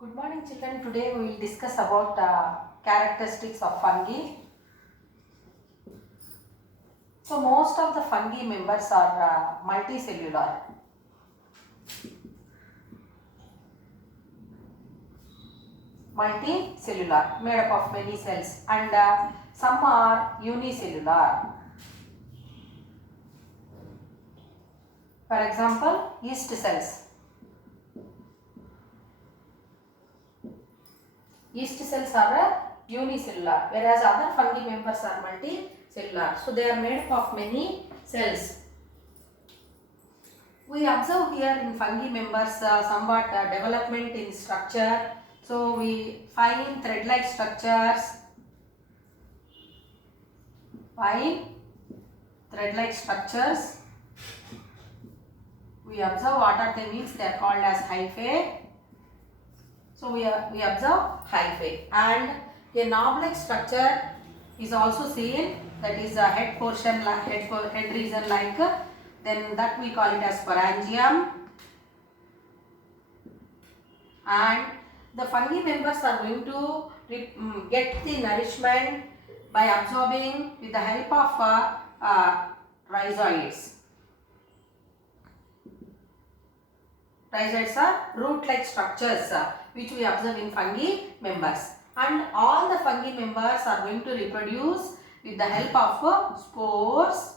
Good morning children. Today we will discuss about characteristics of fungi. So most of the fungi members are multicellular. Multicellular, made up of many cells, and some are unicellular. For example, yeast cells. Yeast cells are unicellular, whereas other fungi members are multicellular. So they are made up of many cells. We observe here in fungi members somewhat development in structure. So we find thread-like structures. We observe what are they means. They are called as hyphae. So we observe hyphae, and a knob-like structure is also seen. That is a head portion, head region like. Then that we call it as sporangium. And the fungi members are going to get the nourishment by absorbing with the help of rhizoids. Rhizoids are root-like structures which we observe in fungi members. And all the fungi members are going to reproduce with the help of spores.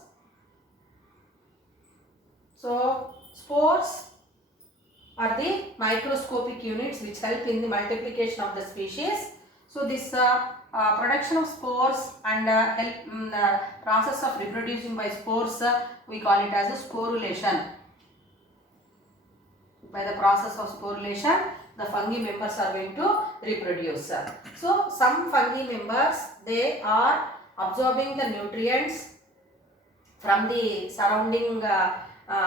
So spores are the microscopic units which help in the multiplication of the species. So this production of spores and process of reproducing by spores, we call it as a sporulation. By the process of sporulation, the fungi members are going to reproduce. So some fungi members, they are absorbing the nutrients from the surrounding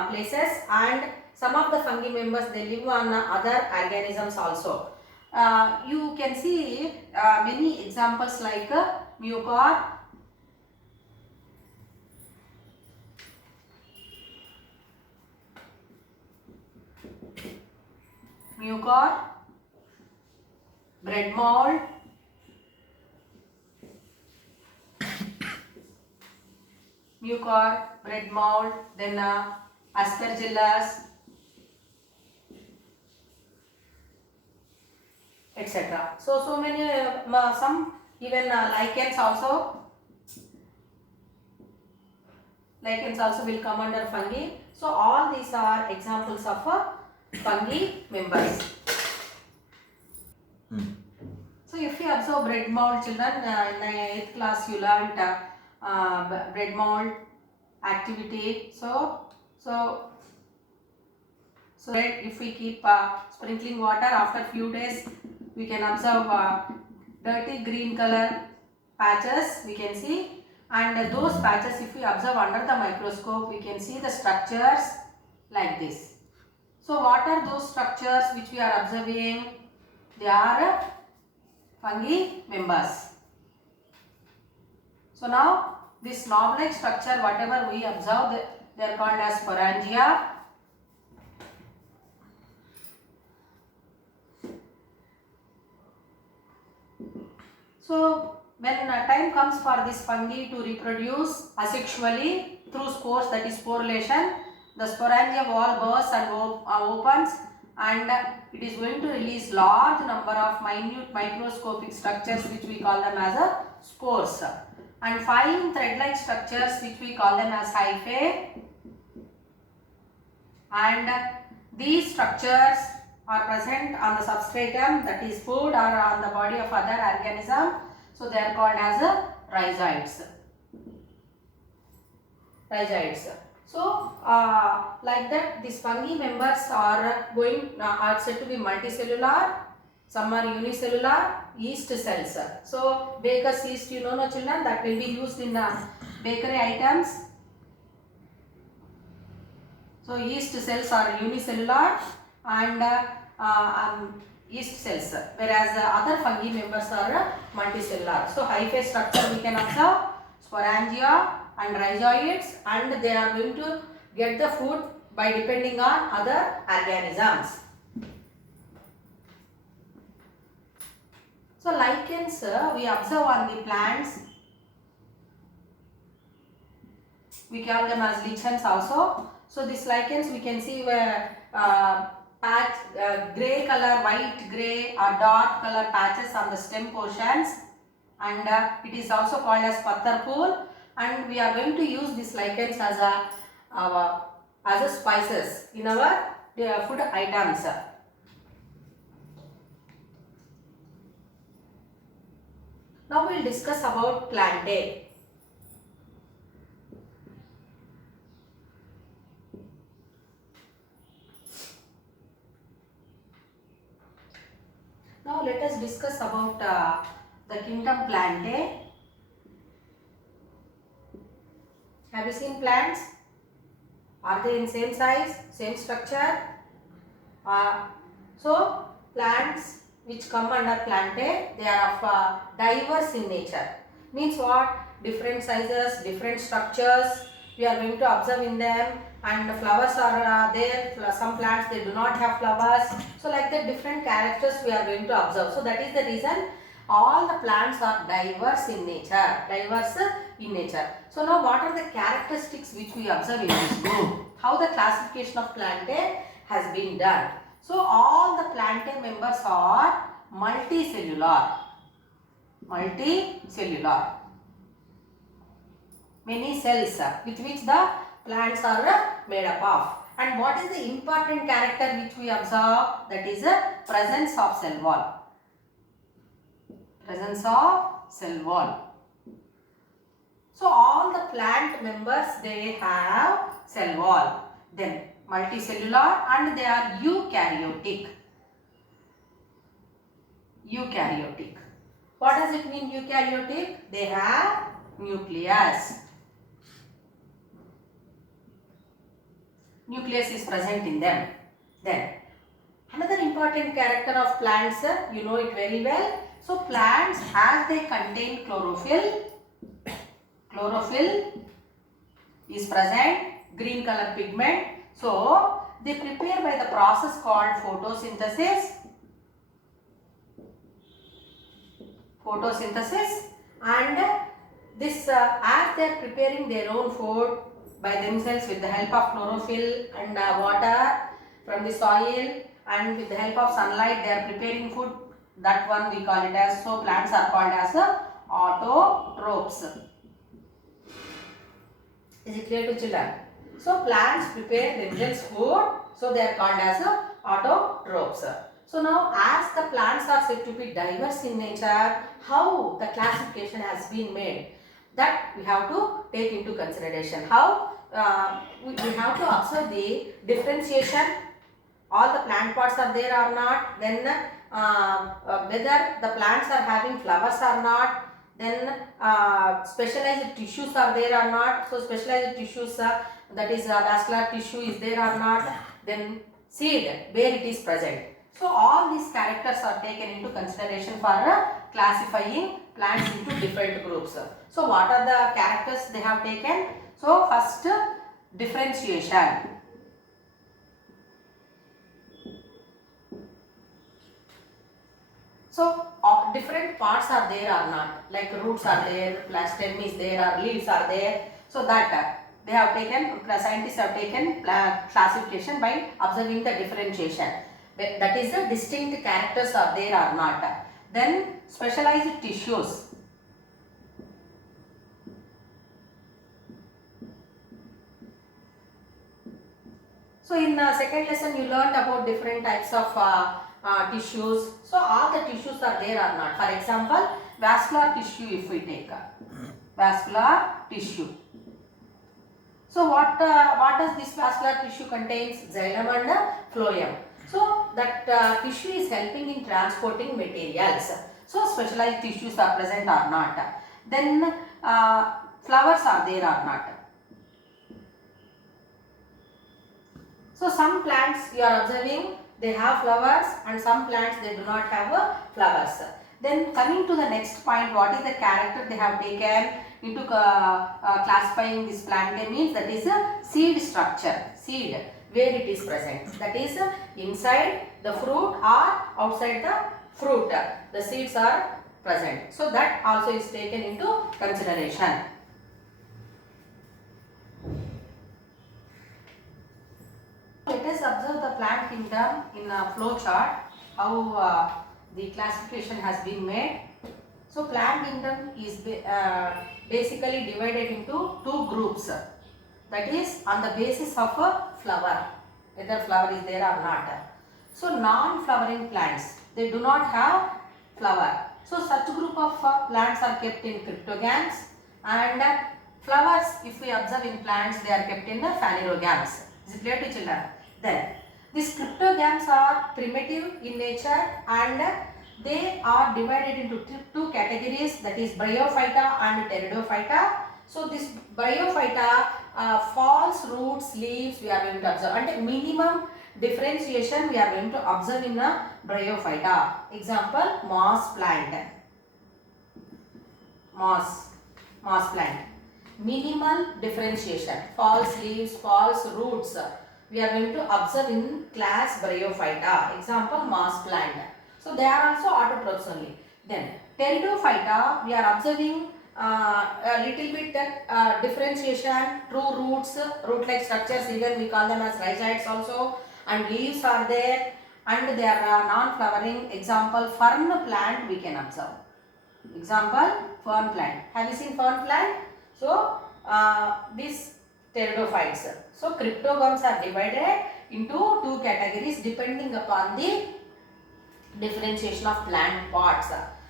places, and some of the fungi members, they live on other organisms also. You can see many examples like mucor, bread mold, then aspergillus, etc. So many some even lichens also will come under fungi. So all these are examples of fungi members. So if you observe bread mold, children, in 8th class you learnt bread mold activity. So if we keep sprinkling water, after few days we can observe dirty green color patches we can see, and those patches, if we observe under the microscope, we can see the structures like this. So what are those structures which we are observing? They are fungi members. So now this knob-like structure, whatever we observe, they are called as sporangia. So when time comes for this fungi to reproduce asexually through spores, that is sporulation, the sporangia wall bursts and opens, and it is going to release large number of minute microscopic structures which we call them as spores, and fine thread-like structures which we call them as hyphae. And these structures are present on the substratum, that is food, or on the body of other organism. So they are called as rhizoids. So like that, these fungi members are said to be multicellular. Some are unicellular. Yeast cells. So baker's yeast, you know, no children, that will be used in bakery items. So yeast cells are unicellular and yeast cells, whereas other fungi members are multicellular. So hyphae structure we can observe, sporangia and rhizoids, and they are going to get the food by depending on other organisms. So lichens we observe on the plants. We call them as lichens also. So these lichens we can see where patch grey color, white, grey or dark color patches on the stem portions, and it is also called as pattarpool, and we are going to use these lichens as a spices in our food items. Now we will discuss about plantae. Now let us discuss about the kingdom plantae. Have you seen plants? Are they in same size, same structure? So plants which come under plantae, they are of diverse in nature. Means what? Different sizes, different structures we are going to observe in them, and the flowers are there. Some plants they do not have flowers. So like that different characters we are going to observe. So that is the reason all the plants are diverse in nature. So now what are the characteristics which we observe in this group? How the classification of plantae has been done. So all the plantae members are multicellular. Many cells with which the plants are made up of. And what is the important character which we observe? That is the presence of cell wall. So all the plant members they have cell wall. Then multicellular and they are eukaryotic. What does it mean eukaryotic? They have nucleus. Nucleus is present in them. Then another important character of plants, you know it very well. So plants as they contain chlorophyll is present, green color pigment. So they prepare by the process called photosynthesis, and this as they are preparing their own food by themselves with the help of chlorophyll and water from the soil, and with the help of sunlight they are preparing food. That one we call it as, so plants are called as autotrophs. Is it clear to children? So plants prepare themselves food, so they are called as autotrophs. So now as the plants are said to be diverse in nature, how the classification has been made, that we have to take into consideration. How we have to observe the differentiation, all the plant parts are there or not, then whether the plants are having flowers or not, then specialized tissues are there or not. So specialized tissues, that is vascular tissue is there or not, then seed where it is present. So all these characters are taken into consideration for classifying plants into different groups. So what are the characters they have taken? So first, differentiation. So different parts are there or not, like roots are there, stem is there, or leaves are there. So that they have taken, scientists have taken classification by observing the differentiation. That is the distinct characters are there or not. Then specialized tissues. So in second lesson you learned about different types of tissues. So all the tissues are there or not. For example, vascular tissue if we take vascular tissue. So what does this vascular tissue contains? Xylem and phloem. So that tissue is helping in transporting materials. So specialized tissues are present or not. Then flowers are there or not. So some plants you are observing, they have flowers, and some plants they do not have flowers. Then coming to the next point, what is the character they have taken into classifying this plant? Means that is a seed structure, seed where it is present. That is inside the fruit or outside the fruit. The seeds are present. So that also is taken into consideration. Let us observe the plant kingdom in a flow chart, how the classification has been made. So plant kingdom is basically divided into two groups. That is on the basis of a flower, whether flower is there or not. So non-flowering plants, they do not have flower. So such group of plants are kept in cryptogams, and flowers, if we observe in plants, they are kept in the phanerogams. Is it clear to children? Then these cryptogams are primitive in nature and they are divided into two categories, that is bryophyta and pteridophyta. So this bryophyta, false roots, leaves we are going to observe, and minimum differentiation we are going to observe in a bryophyta. Example, moss plant. Moss plant. Minimal differentiation, false leaves, false roots we are going to observe in class bryophyta. Example, moss plant. So they are also autotrophs only. Then pteridophyta, we are observing a little bit differentiation, true roots, root-like structures, even we call them as rhizoids also, and leaves are there, and they are non-flowering. Example, fern plant we can observe. Example, fern plant. Have you seen fern plant? So these pteridophytes. So cryptogams are divided into two categories depending upon the differentiation of plant parts.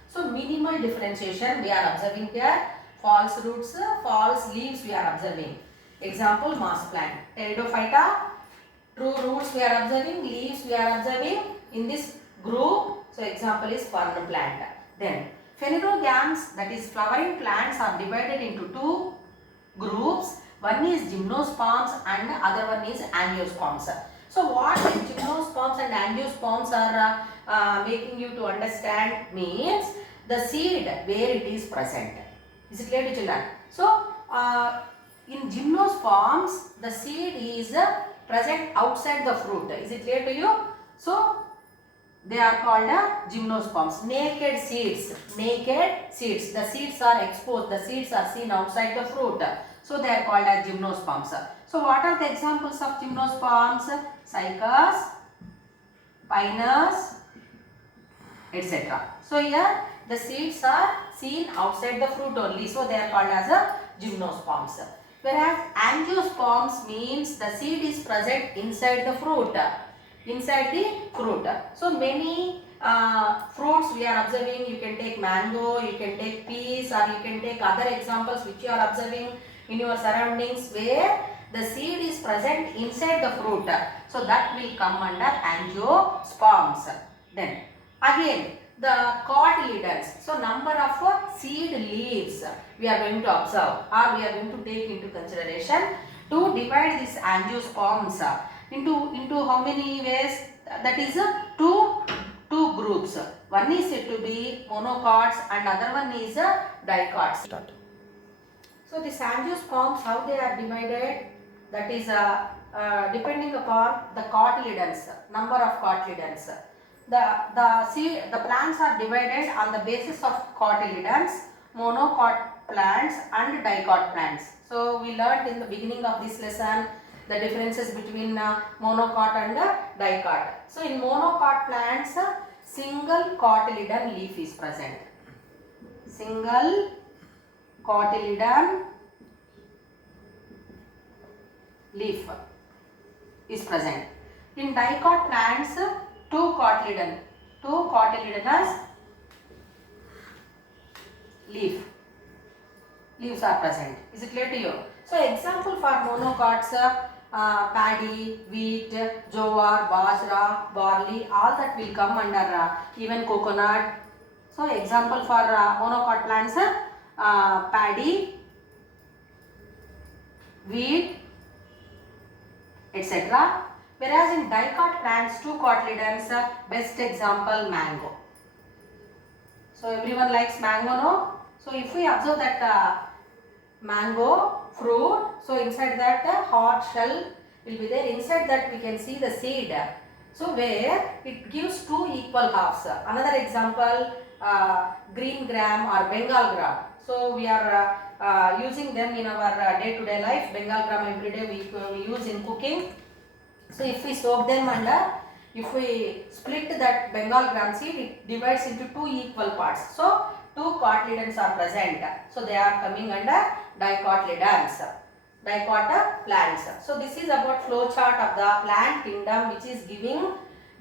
So minimal differentiation we are observing here. False roots, false leaves we are observing. Example, moss plant. Pteridophyta, true roots we are observing, leaves we are observing in this group. So example is fern plant. Then phanerogams, that is flowering plants, are divided into two groups. One is gymnosperms and other one is angiosperms. So what is gymnosperms and angiosperms are making you to understand means the seed where it is present. Is it clear to children? So in gymnosperms the seed is present outside the fruit. Is it clear to you? So they are called gymnosperms. Naked seeds. Naked seeds. The seeds are exposed. The seeds are seen outside the fruit. So they are called as gymnosperms. So what are the examples of gymnosperms? Cycas, pinus, etc. So here the seeds are seen outside the fruit only. So they are called as a gymnosperms. Whereas angiosperms means the seed is present inside the fruit. Inside the fruit. So many fruits we are observing. You can take mango, you can take peas, or you can take other examples which you are observing in your surroundings where the seed is present inside the fruit. So that will come under angiosperms. Then again the cotyledons. So number of seed leaves we are going to observe, or we are going to take into consideration to divide these angiosperms into how many ways? That is two groups. One is said to be monocots and other one is dicots. So the angiosperms, how they are divided, that is depending upon the cotyledons, number of cotyledons. The plants are divided on the basis of cotyledons, monocot plants and dicot plants. So we learned in the beginning of this lesson the differences between monocot and dicot. So in monocot plants, single cotyledon leaf is present. Single cotyledon leaf is present. In dicot plants, two cotyledonous leaves are present. Is it clear to you? So example for monocots, paddy, wheat, jowar, bajra, barley, all that will come under even coconut. So example for monocot plants, paddy, wheat, etc. Whereas in dicot plants, two cotyledons, best example mango. So everyone likes mango, no? So if we observe that mango fruit, so inside that hard shell will be there. Inside that we can see the seed. So where it gives two equal halves. Another example, green gram or Bengal gram. So we are using them in our day-to-day life. Bengal gram every day we use in cooking. So if we soak them and if we split that Bengal gram seed, it divides into two equal parts. So two cotyledons are present. So they are coming under dicotyledons. Dicota plants. So this is about flow chart of the plant kingdom, which is giving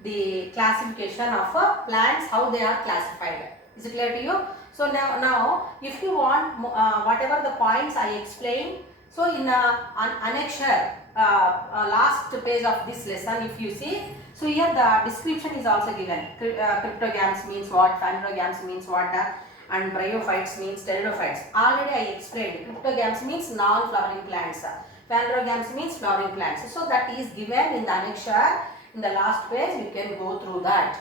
the classification of plants, how they are classified. Is it clear to you? So now if you want whatever the points I explained, so in annexure, last page of this lesson, if you see, so here the description is also given. Cryptogams means what, phanerogams means what, and bryophytes means pteridophytes. Already I explained. Cryptogams means non-flowering plants. Phanerogams means flowering plants. So that is given in the annexure. In the last page, we can go through that.